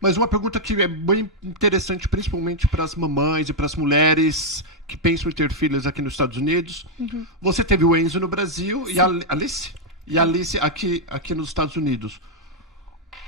Mas uma pergunta que é bem interessante, principalmente para as mamães e para as mulheres que pensam em ter filhos aqui nos Estados Unidos. Você teve o Enzo no Brasil e a Alice? E a Alice aqui nos Estados Unidos.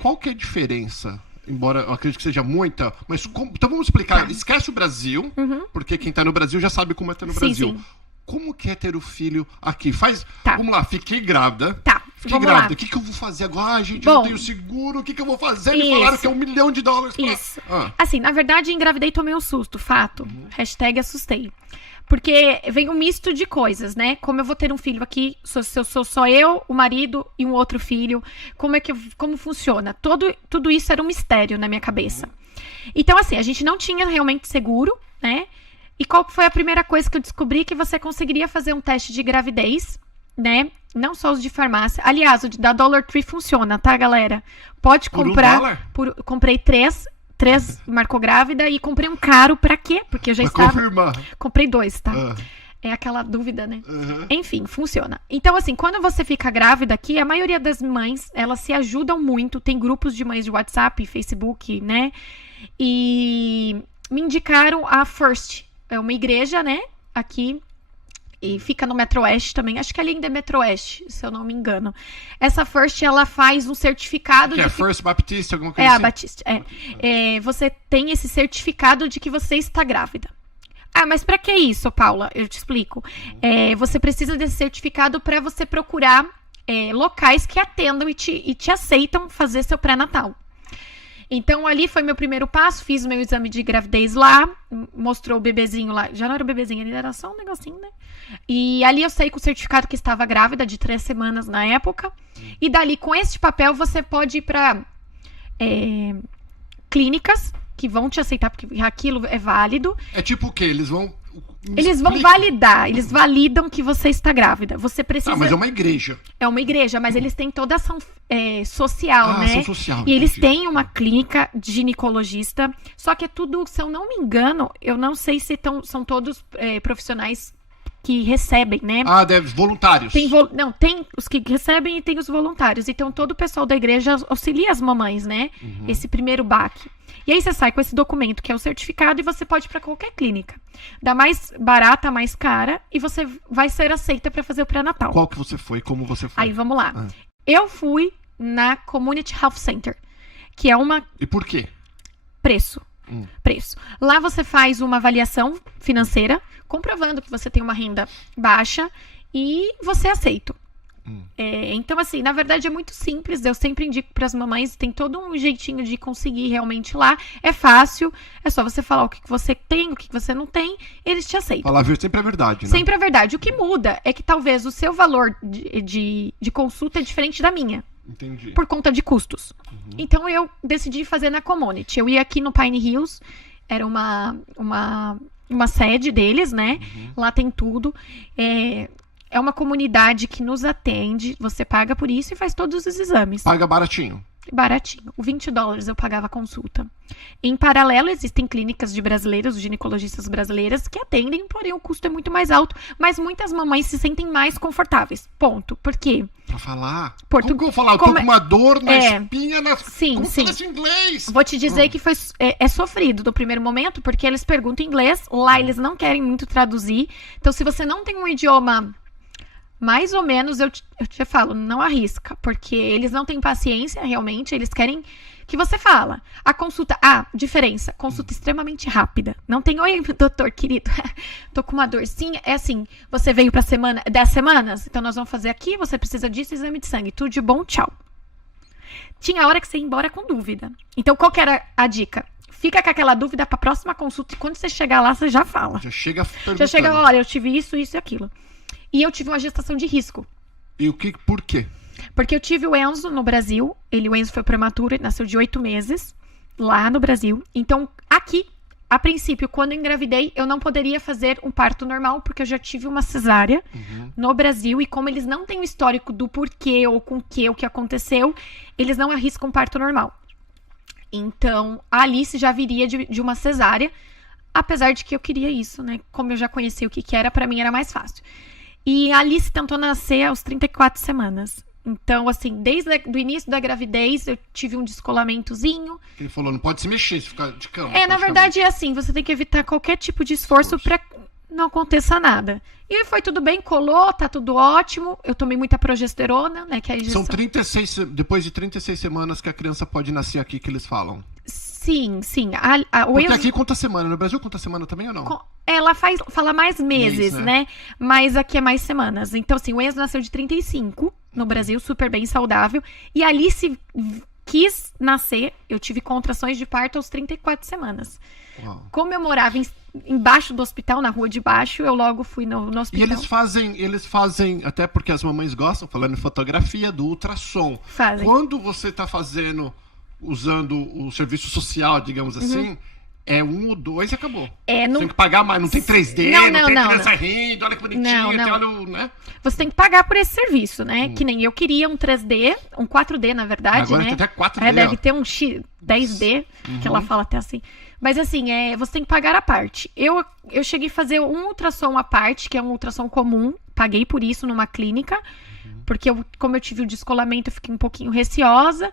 Qual que é a diferença? Embora eu acredito que seja muita, mas então vamos explicar. Esquece o Brasil, porque quem está no Brasil já sabe como é ter no Brasil. Sim. Como que é ter o filho aqui? Vamos lá, fiquei grávida. Fiquei grávida. Lá. O que eu vou fazer agora? Gente, eu não tenho seguro. O que eu vou fazer? Me falaram que é $1 milhão pra... Isso. Assim, na verdade, engravidei e tomei um susto, fato. #assustei. Porque vem um misto de coisas, né? Como eu vou ter um filho aqui, sou só eu, o marido e um outro filho. Como funciona? Tudo isso era um mistério na minha cabeça. Então, assim, a gente não tinha realmente seguro, né? E qual foi a primeira coisa que eu descobri? Que você conseguiria fazer um teste de gravidez, né? Não só os de farmácia. Aliás, o da Dollar Tree funciona, tá, galera? Pode comprar. Comprei três marcou grávida e comprei um caro pra quê? Porque eu já estava... confirmar. Comprei 2, tá? É aquela dúvida, né? Enfim, funciona. Então, assim, quando você fica grávida aqui, a maioria das mães, elas se ajudam muito. Tem grupos de mães de WhatsApp, Facebook, né? E me indicaram a First. É uma igreja, né? Aqui. E fica no Metro Oeste também. Acho que ali ainda é Metro Oeste, se eu não me engano. Essa First, ela faz um certificado... Que é First Baptist, alguma coisa assim? É, a Baptist, você tem esse certificado de que você está grávida. Ah, mas pra que isso, Paula? Eu te explico. Você precisa desse certificado para você procurar locais que atendam e te aceitam fazer seu pré-natal. Então, ali foi meu primeiro passo, fiz meu exame de gravidez lá, mostrou o bebezinho lá, já não era o bebezinho, ele era só um negocinho, né? E ali eu saí com o certificado que estava grávida, de 3 semanas na época, e dali, com este papel, você pode ir para clínicas que vão te aceitar, porque aquilo é válido. É tipo o quê? Eles vão validar, eles validam que você está grávida. Você precisa... mas é uma igreja. É uma igreja, mas eles têm toda ação social, né? Ação social. E eles têm uma clínica de ginecologista, só que é tudo, se eu não me engano, eu não sei se são todos profissionais que recebem, né? Voluntários. Tem os que recebem e tem os voluntários. Então, todo o pessoal da igreja auxilia as mamães, né? Esse primeiro baque. E aí você sai com esse documento, que é o certificado, e você pode ir para qualquer clínica. Da mais barata, mais cara, e você vai ser aceita para fazer o pré-natal. Qual que você foi? Como você foi? Aí, vamos lá. Eu fui na Community Health Center, que é uma... E por quê? Preço. Lá você faz uma avaliação financeira, comprovando que você tem uma renda baixa, e você é aceito. Então, assim, na verdade é muito simples. Eu sempre indico para as mamães, tem todo um jeitinho de conseguir realmente lá. É fácil, é só você falar o que você tem, o que você não tem, eles te aceitam. Falar sempre é verdade, né? Sempre é verdade. O que muda é que talvez o seu valor de consulta é diferente da minha. Entendi. Por conta de custos. Então eu decidi fazer na Community. Eu ia aqui no Pine Hills, era uma sede deles, né? Lá tem tudo. É uma comunidade que nos atende, você paga por isso e faz todos os exames. Paga baratinho. Baratinho. O $20 eu pagava a consulta. Em paralelo, existem clínicas de brasileiros, ginecologistas brasileiras, que atendem, porém o custo é muito mais alto. Mas muitas mamães se sentem mais confortáveis. Ponto. Por quê? Pra falar? Como que eu vou falar? Eu tô com uma dor na espinha, Como fala esse inglês? Vou te dizer que é sofrido no primeiro momento, porque eles perguntam inglês, lá eles não querem muito traduzir. Então, se você não tem um idioma... mais ou menos, eu te falo, não arrisca, porque eles não têm paciência, realmente, eles querem que você fala. A consulta, diferença, consulta extremamente rápida. Não tem, oi, doutor, querido, tô com uma dorzinha, é assim, você veio pra 10 semanas, então nós vamos fazer aqui, você precisa disso, exame de sangue, tudo de bom, tchau. Tinha hora que você ia embora com dúvida. Então, qual que era a dica? Fica com aquela dúvida pra próxima consulta, e quando você chegar lá, você já fala. Já chega perguntando. Já chega, olha, eu tive isso, isso e aquilo. E eu tive uma gestação de risco. E por quê? Porque eu tive o Enzo no Brasil. O Enzo foi prematuro, ele nasceu de 8 meses, lá no Brasil. Então, aqui, a princípio, quando eu engravidei, eu não poderia fazer um parto normal, porque eu já tive uma cesárea no Brasil. E como eles não têm o histórico do porquê ou com o que aconteceu, eles não arriscam um parto normal. Então, a Alice já viria de uma cesárea, apesar de que eu queria isso, né? Como eu já conhecia o que era, pra mim era mais fácil. E a Alice tentou nascer aos 34 semanas. Então, assim, desde o início da gravidez, eu tive um descolamentozinho. Ele falou, não pode se mexer, se ficar de cama. Na verdade, é assim, você tem que evitar qualquer tipo de esforço pra não aconteça nada. E foi tudo bem, colou, tá tudo ótimo. Eu tomei muita progesterona, né, que é a injeção. São 36, depois de 36 semanas que a criança pode nascer aqui, que eles falam. Sim. Porque aqui conta semana, no Brasil conta semana também ou não? Ela fala mais meses, Mês, né? Mas aqui é mais semanas. Então, assim, o Enzo nasceu de 35 no Brasil, super bem saudável. E a Alice quis nascer, eu tive contrações de parto aos 34 semanas. Uau. Como eu morava embaixo do hospital, na rua de baixo, eu logo fui no hospital. E eles fazem, até porque as mamães gostam, falando em fotografia, do ultrassom. Fazem. Quando você tá usando o serviço social, digamos assim, é 1 ou 2 e acabou. Você tem que pagar mais, não tem 3D, não tem criança rindo, olha que bonitinho, não. né? Você tem que pagar por esse serviço, né? Que nem eu queria um 3D, um 4D, na verdade, agora né? Tem até 4D, deve ter um 10D, que ela fala até assim. Mas assim, você tem que pagar a parte. Eu cheguei a fazer um ultrassom à parte, que é um ultrassom comum. Paguei por isso numa clínica. Porque como eu tive o descolamento, eu fiquei um pouquinho receosa.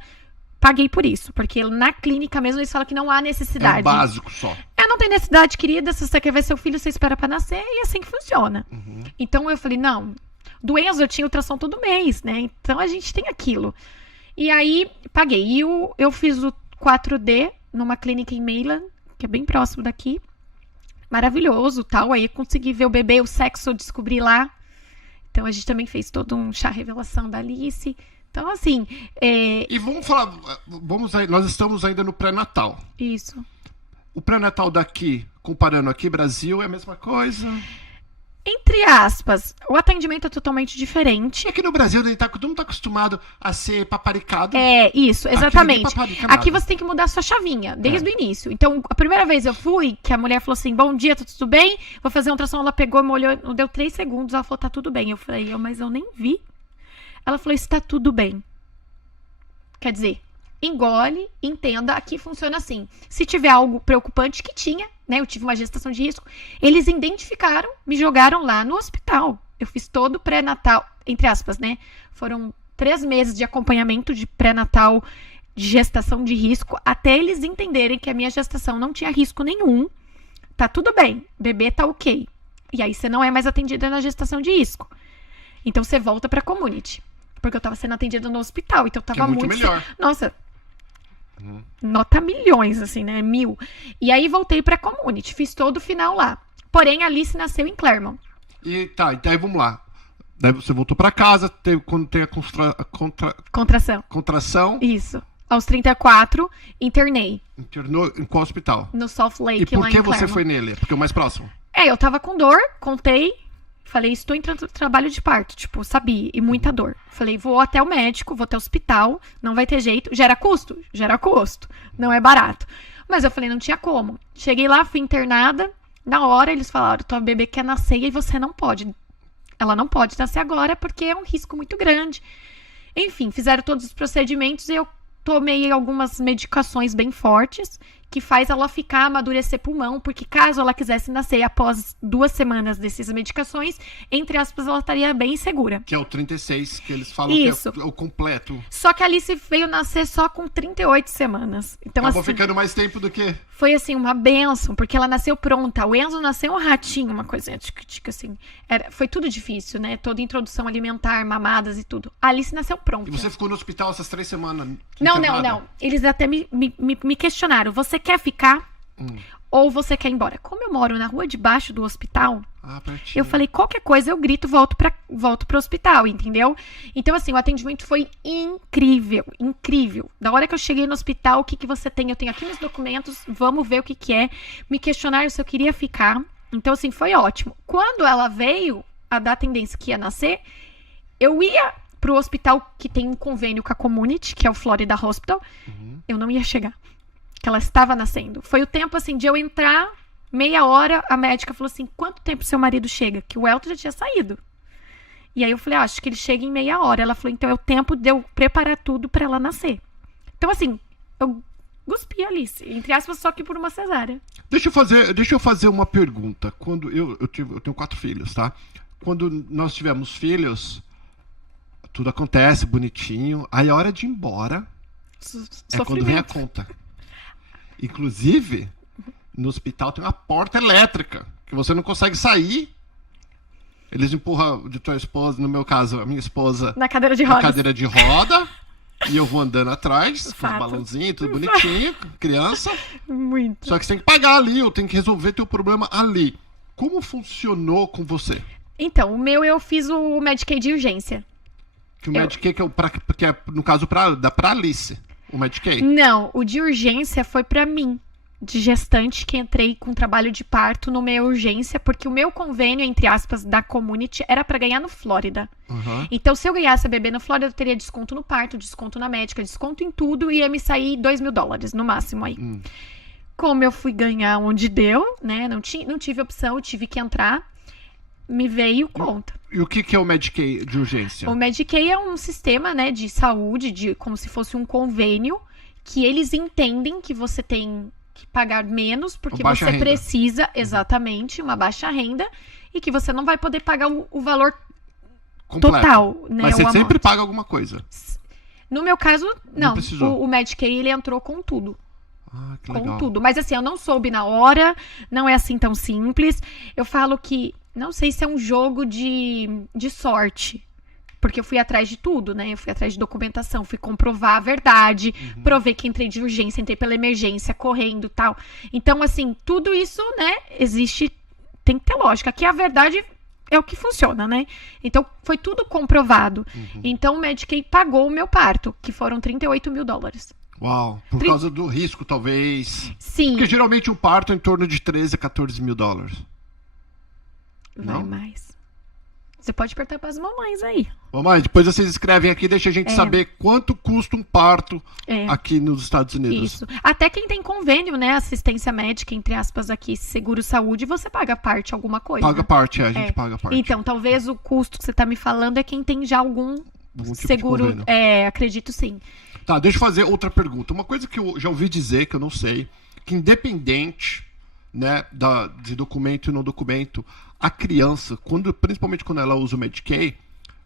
Paguei por isso. Porque na clínica mesmo, eles falam que não há necessidade. É o básico só. Não tem necessidade, querida. Se você quer ver seu filho, você espera pra nascer. E é assim que funciona. Então eu falei, não. Do Enzo eu tinha ultrassom todo mês, né? Então a gente tem aquilo. E aí, paguei. E eu fiz o 4D numa clínica em Maryland, que é bem próximo daqui. Maravilhoso, tal. Aí eu consegui ver o bebê, o sexo eu descobri lá. Então a gente também fez todo um chá revelação da Alice. Então, assim... E vamos falar... nós estamos ainda no pré-natal. Isso. O pré-natal daqui, comparando aqui, Brasil, é a mesma coisa? Entre aspas, o atendimento é totalmente diferente. Aqui no Brasil, todo mundo tá acostumado a ser paparicado. Isso, exatamente. Aqui você tem que mudar a sua chavinha, desde o início. Então, a primeira vez eu fui, que a mulher falou assim, bom dia, tá tudo bem? Vou fazer um ultrassom, ela pegou, me olhou, não deu 3 segundos, ela falou, tá tudo bem. Eu falei, mas eu nem vi. Ela falou, está tudo bem. Quer dizer, engole, entenda, aqui funciona assim. Se tiver algo preocupante, que tinha, né? Eu tive uma gestação de risco. Eles identificaram, me jogaram lá no hospital. Eu fiz todo o pré-natal, entre aspas, né? Foram 3 meses de acompanhamento de pré-natal, de gestação de risco, até eles entenderem que a minha gestação não tinha risco nenhum. Tá tudo bem, bebê tá ok. E aí você não é mais atendida na gestação de risco. Então você volta pra community. Porque eu tava sendo atendida no hospital, então tava muito melhor. Nossa, nota milhões, assim, né? 1000. E aí voltei pra community, fiz todo o final lá. Porém, a Alice nasceu em Claremont. Então aí vamos lá. Daí você voltou pra casa, quando tem a contração. Isso. Aos 34, internei. Internou em qual hospital? No South Lake, e por lá em que você Claremont. foi nele? Porque é o mais próximo. Eu tava com dor, contei. Falei, estou em trabalho de parto, tipo, sabia, e muita dor. Falei, vou até o médico, vou até o hospital, não vai ter jeito. Gera custo? Gera custo. Não é barato. Mas eu falei, não tinha como. Cheguei lá, fui internada. Na hora, eles falaram, tua bebê quer nascer e você não pode. Ela não pode nascer agora porque é um risco muito grande. Enfim, fizeram todos os procedimentos e eu tomei algumas medicações bem fortes que faz ela ficar, amadurecer pulmão, porque caso ela quisesse nascer após 2 semanas dessas medicações, entre aspas, ela estaria bem segura. Que é o 36, que eles falam Isso. que é o completo. Só que a Alice veio nascer só com 38 semanas. Então, acabou assim, ficando mais tempo do que... Foi, assim, uma bênção, porque ela nasceu pronta. O Enzo nasceu um ratinho, uma coisinha, assim. Foi tudo difícil, né? Toda introdução alimentar, mamadas e tudo. A Alice nasceu pronta. E você ficou no hospital essas 3 semanas? Não. Eles até me questionaram. Você quer ficar? Ou você quer ir embora? Como eu moro na rua de baixo do hospital, eu falei, qualquer coisa eu grito, volto pro hospital, entendeu? Então, assim, o atendimento foi incrível, incrível. Da hora que eu cheguei no hospital, o que você tem? Eu tenho aqui meus documentos, vamos ver o que é. Me questionaram se eu queria ficar. Então, assim, foi ótimo. Quando ela veio, a dar tendência que ia nascer, eu ia pro hospital que tem um convênio com a Community, que é o Florida Hospital. Eu não ia chegar. Que ela estava nascendo. Foi o tempo, assim, de eu entrar, meia hora, a médica falou assim, quanto tempo seu marido chega? Que o Elton já tinha saído. E aí eu falei, acho que ele chega em meia hora. Ela falou, então é o tempo de eu preparar tudo pra ela nascer. Então, assim, eu cuspi a Alice, entre aspas, só que por uma cesárea. Deixa eu fazer uma pergunta. Quando eu tenho 4 filhos, tá? Quando nós tivemos filhos, Tudo acontece bonitinho. Aí a hora de ir embora é quando vem a conta. Inclusive, no hospital tem uma porta elétrica que você não consegue sair. Eles empurram de tua esposa, no meu caso, a minha esposa, na cadeira de na rodas. cadeira de roda. E eu vou andando atrás, com os Fato. balãozinhos, tudo bonitinho, criança. Muito. Só que você tem que pagar ali, eu tenho que resolver teu problema ali. Como funcionou com você? Então, o meu eu fiz o Medicaid de urgência. Que o Medicaid que é no caso da pra Alice, o Medicaid. Não, o de urgência foi pra mim, de gestante, que entrei com trabalho de parto no meu urgência, porque o meu convênio, entre aspas, da Community, era pra ganhar no Flórida. Uhum. Então, se eu ganhasse a bebê no Flórida, eu teria desconto no parto, desconto na médica, desconto em tudo, e ia me sair $2.000 no máximo aí. Como eu fui ganhar onde deu, né, não tive opção, eu tive que entrar, me veio conta. E o que é o Medicaid de urgência? O Medicaid é um sistema, né, de saúde, como se fosse um convênio, que eles entendem que você tem que pagar menos, porque Baixa você renda. precisa, exatamente, uma baixa renda, e que você não vai poder pagar o valor Completo. total, né? Mas o você amount. sempre paga alguma coisa. No meu caso, não. precisou. O Medicaid, ele entrou com tudo. Ah, que Com legal. tudo. Mas assim, eu não soube na hora, não é assim tão simples. Eu falo que, não sei se é um jogo de sorte. Porque eu fui atrás de tudo, né? Eu fui atrás de documentação, fui comprovar a verdade, provei que entrei de urgência, entrei pela emergência, correndo e tal. Então, assim, tudo isso, né, existe, tem que ter lógica. Aqui a verdade é o que funciona, né? Então, foi tudo comprovado. Então, o Medicaid pagou o meu parto, que foram $38.000. Uau, por causa do risco, talvez. Sim. Porque geralmente um parto é em torno de 13 a 14 mil dólares. Vai Não? mais. Você pode perguntar para as mamães aí. Mamãe, depois vocês escrevem aqui, deixa a gente saber quanto custa um parto aqui nos Estados Unidos. Isso. Até quem tem convênio, né? Assistência médica, entre aspas, aqui, seguro-saúde, você paga parte, alguma coisa. Paga parte, a gente paga parte. Então, talvez o custo que você tá me falando é quem tem já algum Algum tipo seguro. de convênio. Acredito sim. Tá, deixa eu fazer outra pergunta. Uma coisa que eu já ouvi dizer, que eu não sei, que independente, né, de documento e não documento, a criança, principalmente quando ela usa o Medicaid,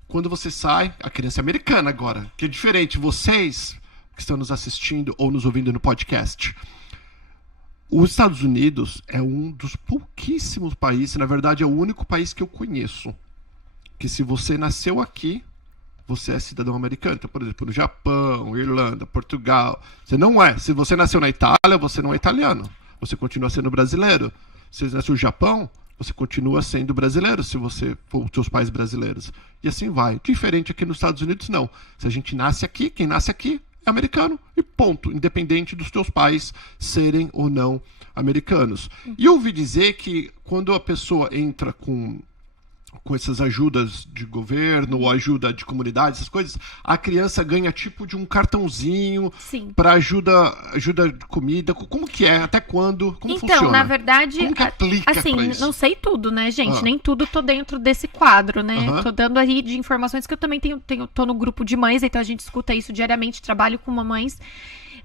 quando você sai, a criança é americana agora, que é diferente, vocês que estão nos assistindo ou nos ouvindo no podcast, os Estados Unidos é um dos pouquíssimos países, na verdade é o único país que eu conheço, que se você nasceu aqui, você é cidadão americano. Então, por exemplo, no Japão, Irlanda, Portugal, você não é. Se você nasceu na Itália, você não é italiano. Você continua sendo brasileiro. Se você nasceu no Japão, você continua sendo brasileiro, se você for os seus pais brasileiros. E assim vai. Diferente aqui nos Estados Unidos, não. Se a gente nasce aqui, quem nasce aqui é americano e ponto. Independente dos teus pais serem ou não americanos. E eu ouvi dizer que quando a pessoa entra com essas ajudas de governo ou ajuda de comunidade, essas coisas, a criança ganha tipo de um cartãozinho para ajuda de comida. Como que é? Até quando? Como funciona? Então, na verdade, como que aplica assim, pra isso? não sei tudo, né, gente? Nem tudo tô dentro desse quadro, né? Tô dando aí de informações que eu também tô no grupo de mães, então a gente escuta isso diariamente, trabalho com mamães.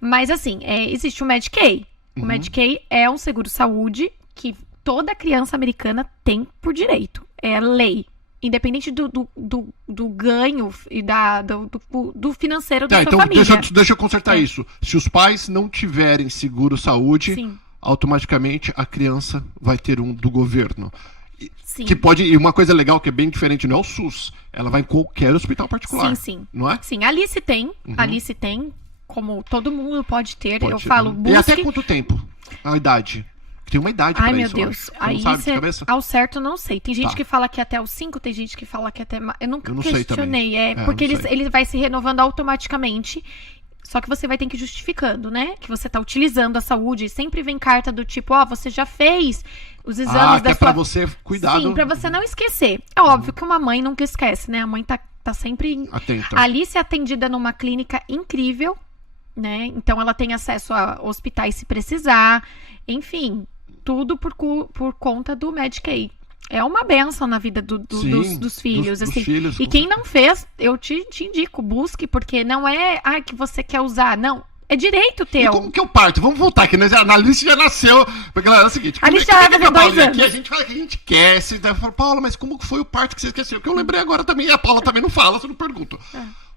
Mas assim, existe o Medicaid. O Medicaid é um seguro-saúde que toda criança americana tem por direito. É lei. Independente do ganho e do financeiro da sua então família. Deixa eu consertar isso. Se os pais não tiverem seguro-saúde, automaticamente a criança vai ter um do governo. Sim. Que pode, e uma coisa legal que é bem diferente, não é o SUS. Ela vai em qualquer hospital particular. Sim. Não é? Sim, a Alice tem. A Alice tem, como todo mundo pode ter. Pode eu ser, falo, né? busque... E até quanto tempo? A idade? Tem uma idade pra Ai, meu isso, Deus. Você não sabe de cabeça? Ao certo, não sei. Tem gente que fala que até os 5, tem gente que fala que até... Eu nunca não sei questionei. também. Porque ele vai se renovando automaticamente. Só que você vai ter que ir justificando, né? Que você tá utilizando a saúde. E sempre vem carta do tipo, você já fez os exames da que é pra você cuidar. Sim, pra você não esquecer. É óbvio que uma mãe nunca esquece, né? A mãe tá sempre... atenta. A Alice é atendida numa clínica incrível, né? Então ela tem acesso a hospitais se precisar. Enfim, tudo por conta do Medicaid. É uma benção na vida dos filhos, dos assim. filhos, e quem não fez, eu te indico, busque, porque não é que você quer usar, não. É direito E teu. como que eu parto? Vamos voltar aqui, né? A Alice já nasceu. Galera, é o seguinte. A Alice como já é que vai a fazer 2 Paulinha aqui, anos. a gente fala que a gente quer. Você fala, Paula, mas como que foi o parto que você esqueceu? Que eu lembrei agora também. E a Paula também não fala, você não pergunta.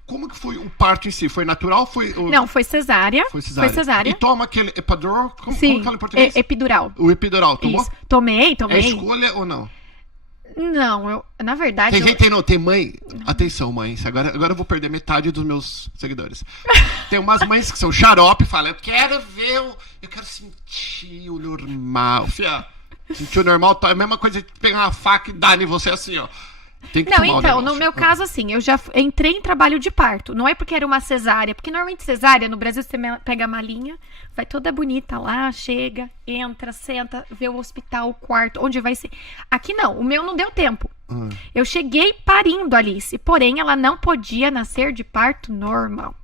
Como que foi o parto em si? Foi natural? Não, foi cesárea. Foi cesárea. E toma aquele epidural? Como Sim, fala em português? epidural. O epidural, tomou? Isso. Tomei. É escolha ou não? Não, na verdade... Tem gente, tem mãe... Atenção, mães. Agora eu vou perder metade dos meus seguidores. Tem umas mães que são xarope e falam, eu quero ver, eu quero sentir o normal. Fia, sentir o normal é a mesma coisa de pegar uma faca e dar em você assim, ó. Tem que Não, tomar então, o no meu caso, assim, eu já entrei em trabalho de parto. Não é porque era uma cesárea, porque normalmente cesárea, no Brasil, você pega a malinha, vai toda bonita lá, chega, entra, senta, vê o hospital, o quarto, onde vai ser. Aqui não, o meu não deu tempo. Eu cheguei parindo, Alice, porém ela não podia nascer de parto normal.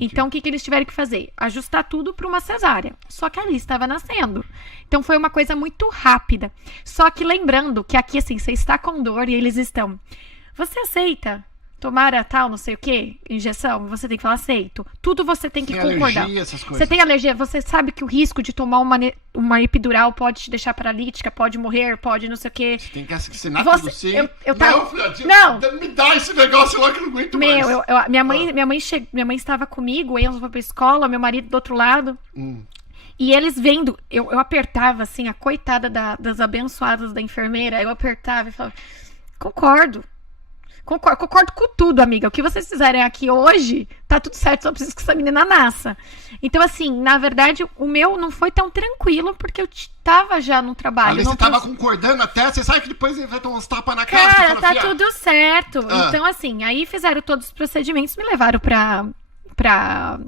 Então, o que eles tiveram que fazer? Ajustar tudo para uma cesárea. Só que a Alice estava nascendo. Então, foi uma coisa muito rápida. Só que lembrando que aqui, assim, você está com dor e eles estão... Você aceita tomar a tal, não sei o quê, injeção? Você tem que falar, aceito. Tudo você tem que concordar. Alergia, essas coisas. Você tem alergia, você sabe que o risco de tomar uma epidural pode te deixar paralítica, pode morrer, pode não sei o quê. Você tem que assinar Você- tudo sim. eu tava- Não, filha, Não. me dá esse negócio lá que eu não aguento mais. Minha mãe estava comigo, o Enzo foi pra escola, meu marido do outro lado. E eles vendo, eu apertava assim, a coitada das abençoadas da enfermeira, eu apertava e falava, concordo com tudo, amiga. O que vocês fizerem aqui hoje, tá tudo certo, só preciso que essa menina nasça. Então, assim, na verdade, o meu não foi tão tranquilo, porque eu tava já no trabalho. Ali não você tava trouxe- concordando até, você sabe que depois vai tomar uns tapas na cara. Cara, você fala, tá "Fia, tudo certo. Ah. Então, assim, aí fizeram todos os procedimentos, me levaram pra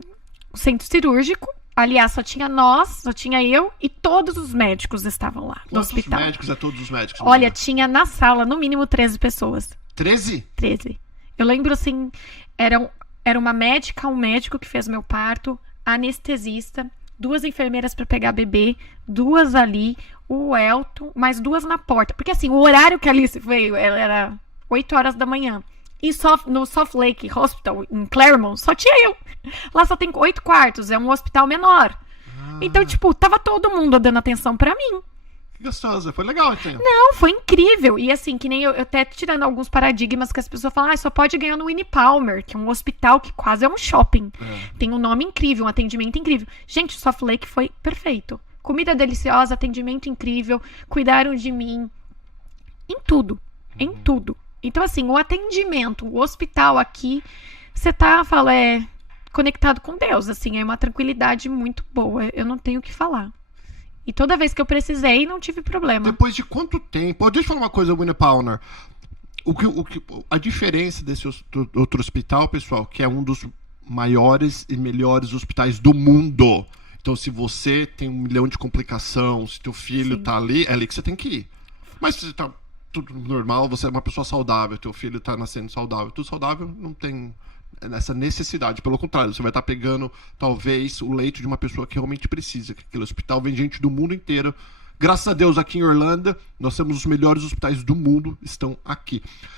o centro cirúrgico. Aliás, só tinha eu e todos os médicos estavam lá no Quantos hospital. médicos? É todos os médicos? Olha, tinha na sala no mínimo 13 pessoas. 13? 13. Eu lembro assim, era uma médica, um médico que fez meu parto, anestesista, 2 enfermeiras para pegar bebê, 2 ali, o Elton, mais 2 na porta. Porque assim, o horário que a Alice veio, ela era 8 horas da manhã. E no Soft Lake Hospital, em Claremont, só tinha eu. Lá só tem 8 quartos, é um hospital menor. Então, tipo, tava todo mundo dando atenção pra mim. Que gostosa, foi legal então. Não, foi incrível. E assim, que nem eu até tirando alguns paradigmas que as pessoas falam, só pode ganhar no Winnie Palmer, que é um hospital que quase é um shopping. Tem um nome incrível, um atendimento incrível. Gente, o Soft Lake foi perfeito. Comida deliciosa, atendimento incrível, cuidaram de mim. Em tudo. Em tudo. Então, assim, o atendimento, o hospital aqui, você fala, conectado com Deus, assim, é uma tranquilidade muito boa. Eu não tenho o que falar. E toda vez que eu precisei, não tive problema. Depois de quanto tempo? Deixa eu falar uma coisa, Winnie Palmer. A diferença desse outro hospital, pessoal, que é um dos maiores e melhores hospitais do mundo. Então, se você tem 1 milhão de complicações, se teu filho tá ali, é ali que você tem que ir. Mas se você tá tudo normal, você é uma pessoa saudável, teu filho tá nascendo saudável, tudo saudável, não tem essa necessidade. Pelo contrário, você vai estar pegando, talvez, o leito de uma pessoa que realmente precisa. Que aquele hospital vem gente do mundo inteiro. Graças a Deus, aqui em Orlando, nós temos os melhores hospitais do mundo, estão aqui.